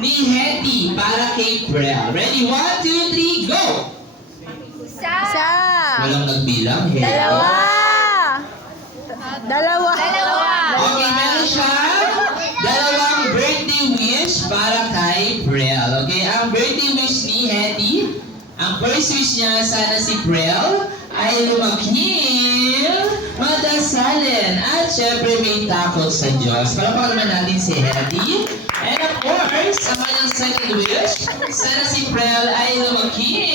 ni Hetty para kay Prel. Ready? 1, 2, 3, go! Isa. Walang nagbilang, Hetty. Dalawa. Dalawa. Okay, meron siya dalawang birthday wish para kay Prel. Okay, ang birthday wish ni Hetty, ang first wish niya, sana si Prel ay lumaki, madasalin, at syempre may takot sa Diyos. Palapakalan naman natin si Hetty. And of course, ang kanyang second wish, sana si Prel ay lumaki,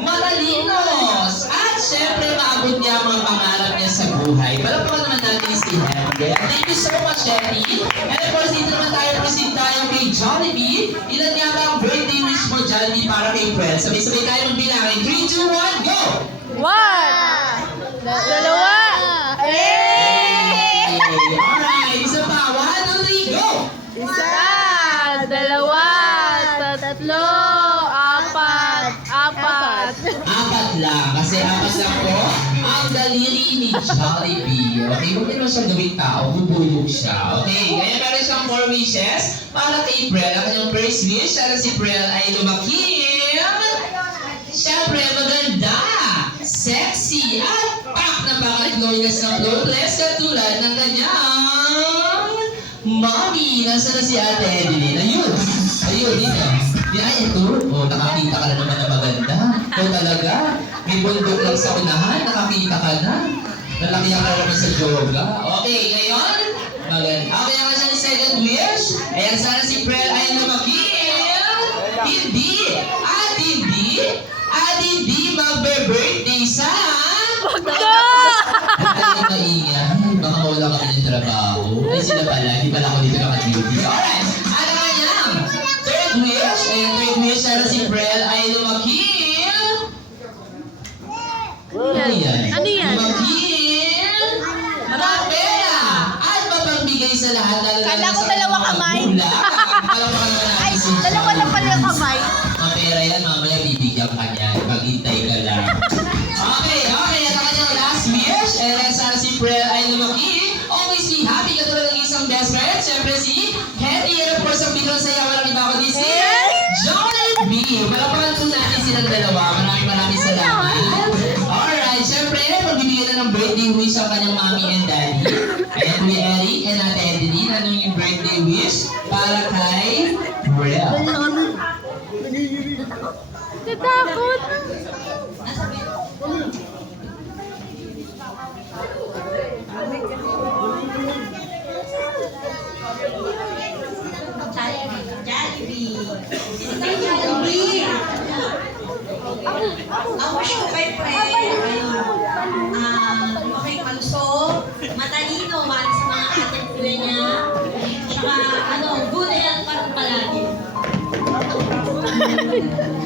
matalinos, at syempre maabot niya ang mga pangarap niya sa buhay. Palapakalan naman natin si Hetty. Thank you so much, Hetty. And of course, dito naman tayo proceed tayo kay Jollibee. Ilan nga ba ang birthday wish mo, Jollibee, para kay Prel? Sabay-sabay tayo magbilangin. 3, 2, 1, go! One. Dalawa. Hey! Alright, isa pa. 1, 2, 3, go! Isa. Dalawa. Tatlo. Apat. Apat lang, kasi apat lang po ang daliri ni Jollibee. Okay, huwag naman siyang gawing tao, bubulog siya. Okay, kaya meron siyang 4 wishes para kay Prel. Ang kanyang first wish, sana si Prel ay lumaki. Siyempre, maganda, sexy, at pak na pakaliglorious ng flawless katulad ng kanyang mommy. Nasaan na si Ate Edeline? Ayun, dito. Ay, ito. Oh, nakakita ka na naman na maganda. Ito talaga. May bundok lang sa unahan. Nakakita ka na. Lalaki ang naman sa yoga. Okay, ngayon. Maganda. Okay, ang kanyang second wish. Ayan, sana si Prel ay lumaki. Hindi magbe-birthday sa... Ay, maingay. Baka wala kami ng trabaho. Ay, sila pala. Hindi pala ako dito naka-duty. Alright. Ano nga yan? Third wish. Ayan, third wish. Sana si Prel ay lumaki. Ano yan? Lumaki. Mapera. At mapagbigay sa lahat. Kala ko dalawa kamay. Palamakan naman natin Ay, si dalawa lang pala yung kamay. Mapera yan, mamaya bibigyan ka niya. Paghintay ka lang. Okay. At ang kanyang last wish. And then sana si Prel ay lumaki. Okay, si Happy, katulad ng isang best friend. Siyempre si Hetty. And of course, ang biglang saya, walang iba ko din si Jollibee. Malapakan po natin silang dalawa. Maraming salamat. Alright, siyempre, magbibigyan na ng birthday wish ang kanyang mommy and daddy. Ayan, Kuya Eric and Ate Edeline. Ano yung birthday wish para kay Prel? Natakot. Jollibee. Ang wish ko kay Prel ay okay, malusog, matalino, mahal sa mga ating sila niya, tsaka good health pa rin palagi.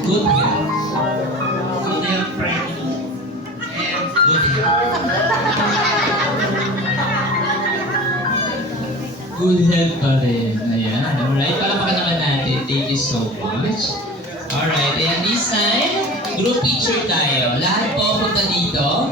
Good health. Good health, Frankie. And good health. Good health pa rin. Ayan. Alright. Palamakan naman natin. Thank you so much. Alright. Ayan. This time, group picture tayo. Lahat po punta dito.